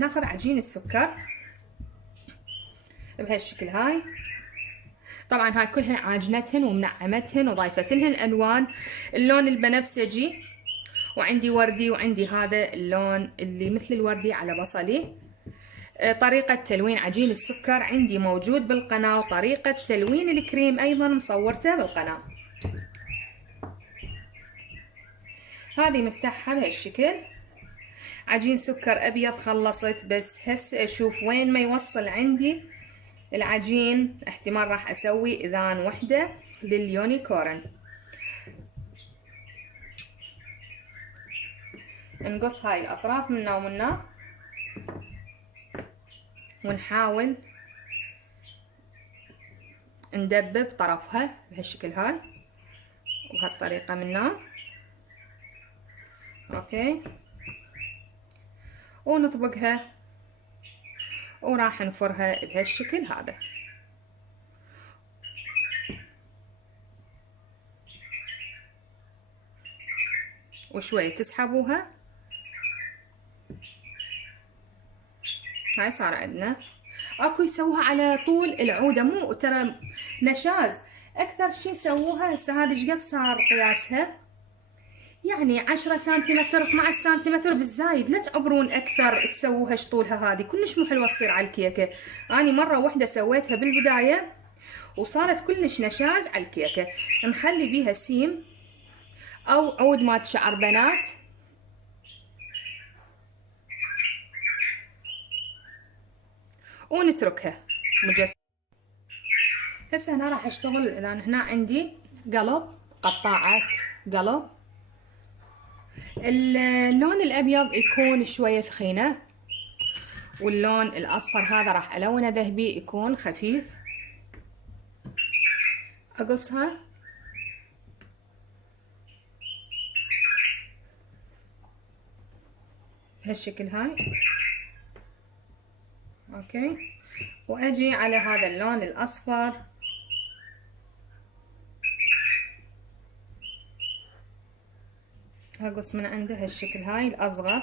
ناخذ عجين السكر بهالشكل هاي. طبعا هاي كلهن عاجنتهن ومنعمتهن وضايفتلهن الوان، اللون البنفسجي، وعندي وردي، وعندي هذا اللون اللي مثل الوردي على بصلي. طريقة تلوين عجين السكر عندي موجود بالقناة، وطريقة تلوين الكريم ايضا مصورته بالقناة. هذه نفتحها بهالشكل. عجين سكر ابيض خلصت، بس هسه اشوف وين ما يوصل عندي العجين احتمال راح اسوي اذان وحدة لليونيكورن. نقص هاي الاطراف منا ومنا، ونحاول ندبب طرفها بهالشكل هاي، وبهالطريقة منا. اوكي، ونطبقها وراح نفرها بهالشكل هذا. وشوية تسحبوها. هاي صار عندنا. اكو يسووها على طول العودة، مو ترى نشاز اكثر شي سووها. هسه هذه ايش قد صار قياسها؟ يعني 10 سنتيمتر 12 سنتيمتر بالزايد، لا تعبرون اكثر تسووها شطولها. هذه كلش مو حلوه تصير على الكيكه. اني مره واحده سويتها بالبدايه وصارت كلش نشاز على الكيكه. نخلي بيها سيم او عود مال شعر بنات، ونتركها مجسمة. هسه هنا راح اشتغل. اذا هنا عندي قلب، قطاعات قلب. اللون الابيض يكون شويه ثخينه، واللون الاصفر هذا راح الونه ذهبي يكون خفيف. اقصها بهالشكل هاي. اوكي، واجي على هذا اللون الاصفر اقص من عنده هالشكل هاي الاصغر.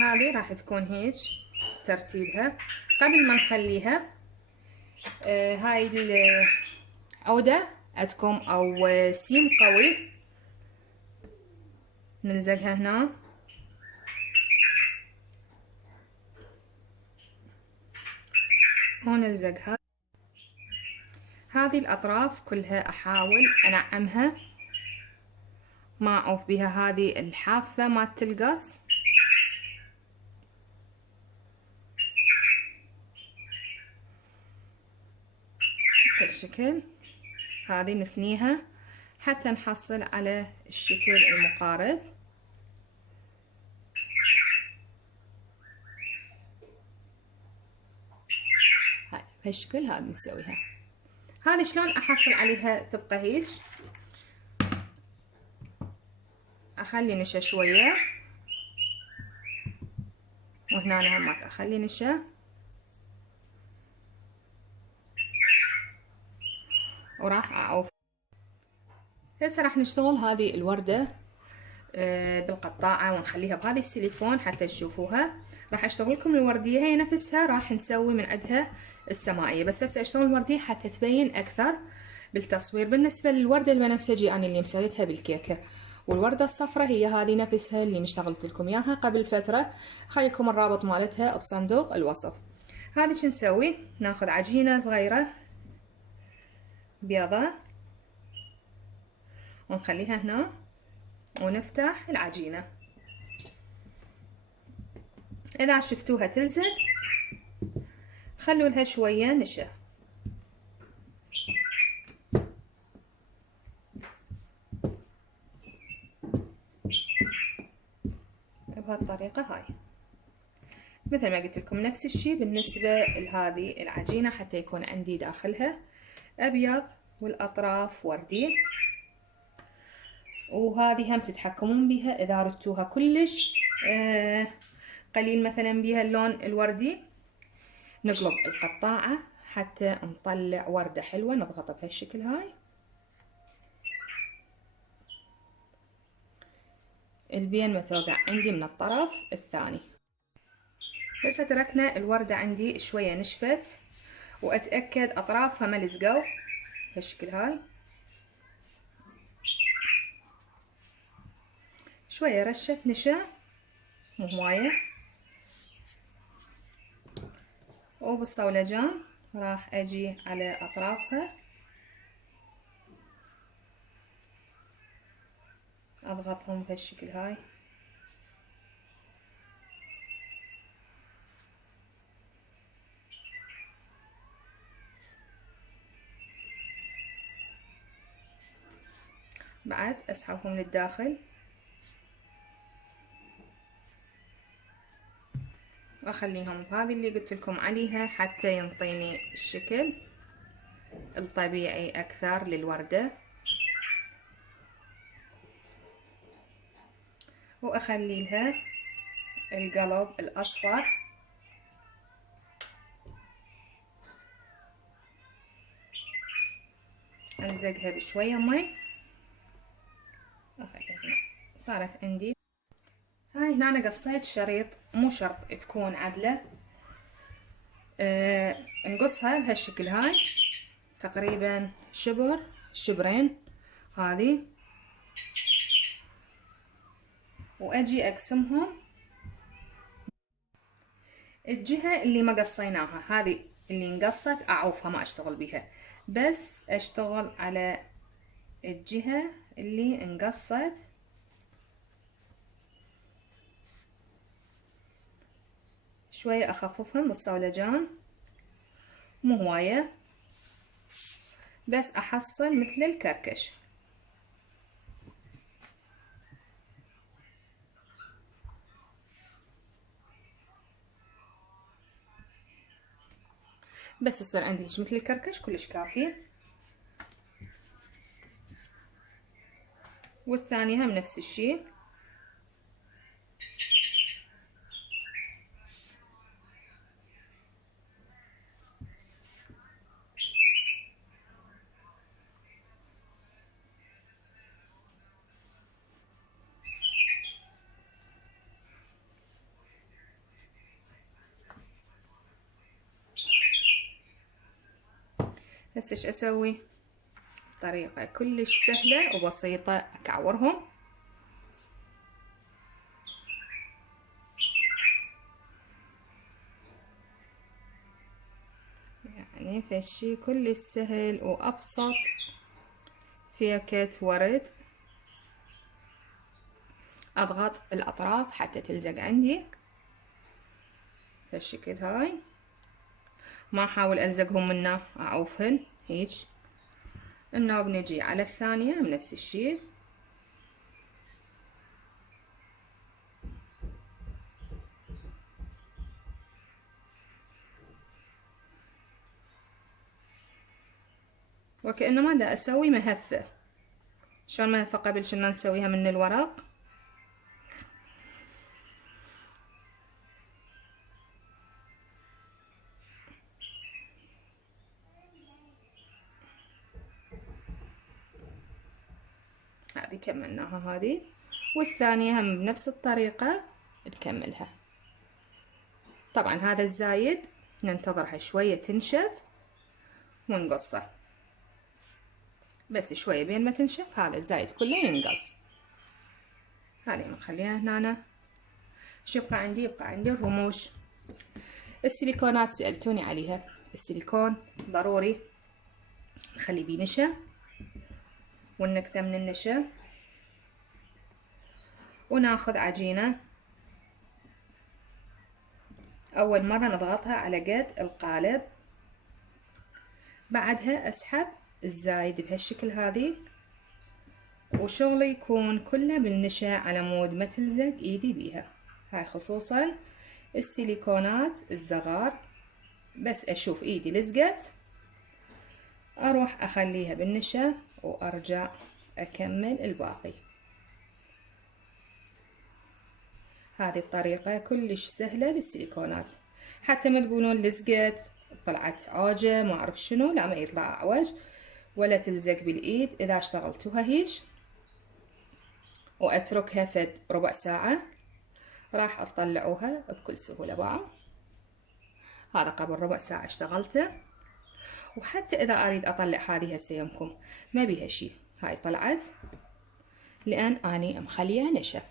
هذه راح تكون هيك ترتيبها. قبل ما نخليها هاي العودة عندكم او سيم قوي نلزقها هنا، ونلزقها. هذه الاطراف كلها احاول انعمها، ما اعوف بها هذه الحافة ما تلقص. بهالشكل هذه نثنيها حتى نحصل على الشكل المقارب. هاي بهالشكل هذه نسويها. هذه شلون احصل عليها تبقى هيك. اخلي نشا شوية، وهنا همات اخلي نشا، وراح اعوف. هسه راح نشتغل هذه الوردة بالقطاعة، ونخليها بهذه السيليفون حتى تشوفوها. راح اشتغل لكم الوردية هي نفسها، راح نسوي من عندها السمائية، بس هسه اشتغل الوردية حتى تبين اكثر بالتصوير. بالنسبة للوردة البنفسجي انا اللي مسويتها بالكيكة، والوردة الصفراء هي هذه نفسها اللي مشتغلت لكم اياها قبل فترة. خليكم الرابط مالتها بصندوق الوصف. هذه شو نسوي؟ ناخذ عجينة صغيرة بيضة ونخليها هنا، ونفتح العجينة. اذا شفتوها تلزق خلوا لها شوية نشا. بهالطريقة هاي. مثل ما قلت لكم نفس الشي بالنسبة لهذه العجينة، حتى يكون عندي داخلها ابيض والاطراف وردي. وهذه هم تتحكمون بها اذا ردتوها كلش قليل مثلا بها اللون الوردي، نقلب القطاعة حتى نطلع وردة حلوة. نضغط بهالشكل هاي البين ما توقع عندي من الطرف الثاني. هسه تركنا الوردة عندي شوية نشفت، واتأكد اطرافها ما لزقوا بهالشكل هاي. شوية رشة نشا مو هواية، وبالصولجان راح اجي على اطرافها اضغطهم بهالشكل هاي. بعد اسحبهم للداخل واخليهم بهذه اللي قلت لكم عليها حتى ينطيني الشكل الطبيعي اكثر للوردة. واخلي لها القلب الاصفر، انزقها بشوية مي اخليها. صارت عندي هاي. هنا أنا قصيت شريط، مو شرط تكون عدلة، نقصها بهالشكل هاي تقريبا شبرين هذه، واجي اقسمهم. الجهة اللي ما قصيناها هذه اللي انقصت اعوفها ما اشتغل بيها، بس اشتغل على الجهة اللي انقصت. شوية اخففهم بالصولجان مو هواية، بس احصل مثل الكركش. بس يصير عندي مثل الكركش كلش كافي. والثانية هم نفس الشي. هسه ايش اسوي؟ طريقة كلش سهلة وبسيطة اكعورهم. يعني فشي كلش سهل وابسط فيكة ورد. اضغط الاطراف حتى تلزق عندي بهالشكل هاي. ما احاول الزقهم منه، اعوفهن هيج. انه بنجي على الثانية بنفس الشي. وكأنما دا اسوي مهفة، شلون مهفة قبل كنا نسويها من الورق. هذه كملناها هذه، والثانية هم بنفس الطريقة نكملها. طبعا هذا الزايد ننتظرها شوية تنشف ونقصه، بس شوية بين ما تنشف هذا الزايد كله ينقص. هذه نخليها هنا. شو يبقى عندي؟ يبقى عندي الرموش. السيليكونات سألتوني عليها. السيليكون ضروري نخلي بيه نشا والنكتة من النشا، وناخذ عجينة. أول مرة نضغطها على قد القالب، بعدها أسحب الزايد بهالشكل هذه، وشغلي يكون كله بالنشا على مود ما تلزق ايدي بيها. هاي خصوصا السيليكونات الصغار، بس اشوف ايدي لزقت اروح اخليها بالنشا وارجع اكمل الباقي. هذه الطريقة كلش سهلة للسيليكونات، حتى ما تقولون لزقت طلعت عوجة ما اعرف شنو، لا ما يطلع اعوج ولا تلزق بالايد اذا اشتغلتوها هيج. واتركها فد ربع ساعة، راح اطلعوها بكل سهولة بقى. هذا قبل ربع ساعة اشتغلته. وحتى اذا اريد اطلع هذه هسه يمكم ما بيها شي، هاي طلعت لان اني مخليها نشا.